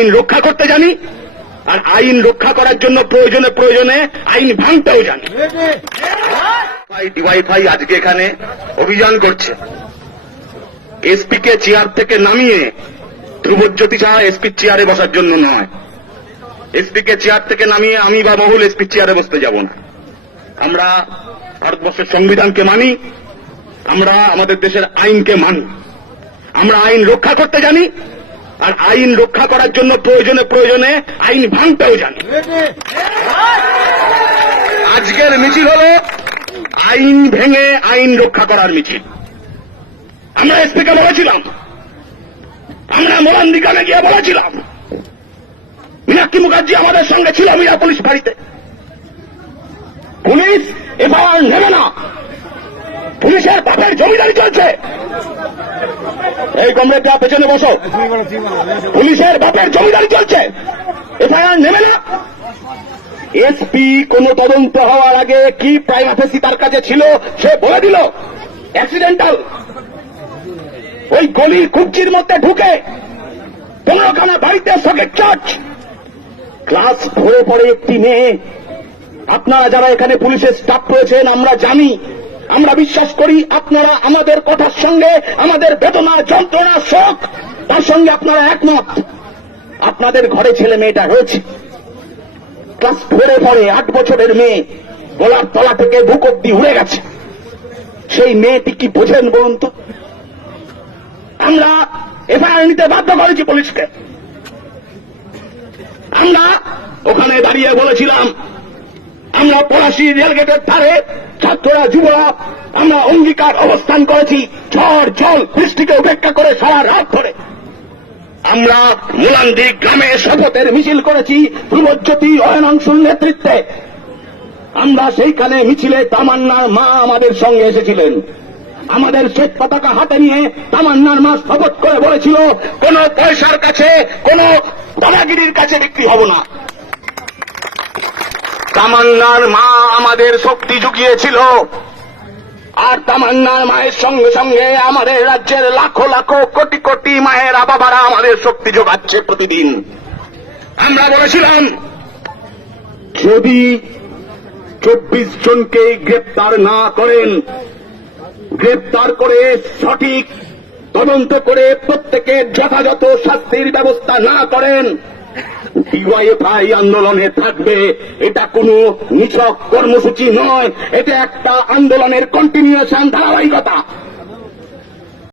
আইন রক্ষা করতে জানি, আর আইন রক্ষা করার জন্য প্রয়োজনে প্রয়োজনে আইন ভাঙতেও জানি। ডিওয়াইফাই আজকে এখানে অভিযান করছে। এসপি কে চেয়ার থেকে নামিয়ে ধ্রুবজ্যোতি সাহা এসপির চেয়ারে বসার জন্য নয়। এসপি কে চেয়ার থেকে নামিয়ে আমি বা মহুল এসপির চেয়ারে বসতে যাব না। আমরা ভারতবর্ষের সংবিধানকে মানি, আমরা আমাদের দেশের আইনকে মানি। আমরা আইন রক্ষা করতে জানি আর আইন রক্ষা করার জন্য প্রয়োজনে প্রয়োজনে আইন ভাঙতেও জানি। আজকের মিছিল হল আইন ভেঙে আইন রক্ষা করার মিছিল। আমরা এসপিকে বলেছিলাম। আমরা মোরান্দিকানে গিয়ে বলেছিলাম। মীনাক্ষী মুখার্জি আমাদের সঙ্গে ছিল মীরা পুলিশ বাড়িতে। পুলিশ এফআইআর নেবে না। পুলিশের বাপের জমিদারি চলছে। এই কমরেডরা পেছনে বসো। পুলিশের বাপের জমিদারি চলছে। এফআইআর নেবে না। এসপি কোন তদন্ত হওয়ার আগে কি প্রাইমাফেসি তার কাছে ছিল, সে বলে দিল। অ্যাক্সিডেন্টাল ওই গলির কুঞ্চির মধ্যে ঢুকে পনেরোখানা বাড়িতে সকেট চার্জ ক্লাস ফোরে পড়ে একটি মেয়ে। আপনারা যারা এখানে পুলিশের স্টাফ রয়েছেন, আমরা জানি আমরা বিশ্বাস করি আপনারা আমাদের কথার সঙ্গে, আমাদের বেদনা, যন্ত্রণা, শোক, তার সঙ্গে আপনারা একমত। আপনাদের ঘরে ছেলে মেয়েটা হয়েছে। ক্লাস ফোরে পড়ে আট বছরের মেয়ে গলার তলা থেকে বুক অব্দি উড়ে গেছে। সেই মেয়েটি কি বোঝেন বলুন তো? আমরা এফআইআর নিতে বাধ্য করেছি পুলিশকে। আমরা ওখানে দাঁড়িয়ে বলেছিলাম, আমরা পলাশি রেলগেটের ধারে ছাত্ররা যুবরা আমরা অঙ্গীকার অবস্থান করেছি। ঝড় জল বৃষ্টিকে উপেক্ষা করে সারা রাত ধরে। আমরা মুলান্দি গ্রামে শপথের মিছিল করেছি ধ্রুবজ্যোতি অয়নাংশুর নেতৃত্বে। আমরা সেইখানে মিছিলে তামান্নার মা আমাদের সঙ্গে এসেছিলেন। আমাদের শ্বেত পতাকা হাতে নিয়ে তামান্নার মা শপথ করে বলেছিল, কোন পয়সার কাছে, কোন দাদাগিরির কাছে বিক্রি হব না। তামান্নার মা আমাদের শক্তি জুগিয়েছিল। আর তামান্নার মায়ের সঙ্গে সঙ্গে আমাদের রাজ্যের লাখো লাখো কোটি কোটি মায়েরা বাবারা আমাদের শক্তি যোগাচ্ছে প্রতিদিন। আমরা বলেছিলাম, যদি চব্বিশ জনকে গ্রেপ্তার না করেন, গ্রেপ্তার করে সঠিক তদন্ত করে প্রত্যেকের যথাযথ শাস্তির ব্যবস্থা না করেন ডিওয়াইএফআই আন্দোলনে থাকবে এটা কোনো নিছক কর্মসূচি নয় এটা একটা আন্দোলনের কন্টিনিউশন ধারাবাহিকতা।